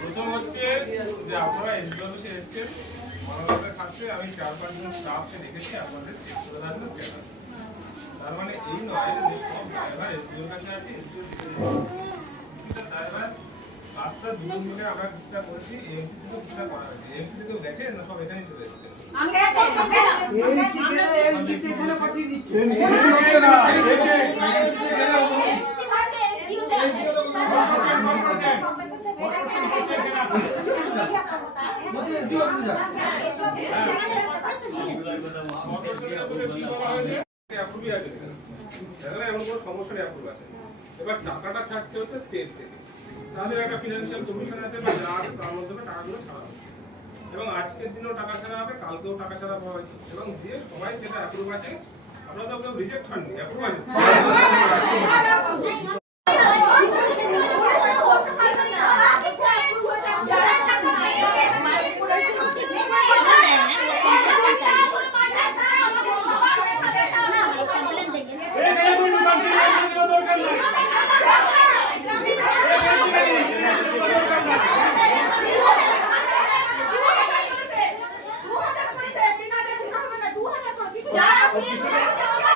প্রথম হচ্ছে যে আপনারা এনজিও অফিসে এসেছেন, মানবতার খাতে আমি 4-5 জন স্টাফকে দেখেছি আপনাদের চেক করে রাখবেন স্ক্যানার। তার মানে এই নয় যে সব ড্রাইভার এনজিওর কাছে আছে, এনজিও কিছুটা ড্রাইভার রাস্তা দুজন মিলে আমরা চেষ্টা করেছি, এমসি থেকেও চেষ্টা করা হয়েছে। এমসি থেকেও গেছে না, সব এখানেই চলে এসেছে। এবার টাকাটা ছাড়তে হচ্ছে স্টেট থেকে, তাহলে একটা ফিনান্সিয়াল কমিশন আছে বা যা আছে তার মাধ্যমে টাকাগুলো ছাড়া হবে। এবং আজকের দিনেও টাকা ছাড়া হবে, কালকেও টাকা ছাড়া হয়েছে। এবং যে সবাই যেটা অ্যাপ্রুভ আছে, আপনারা তো কেউ রিজেক্ট হননি, অ্যাপ্রুভ আছে।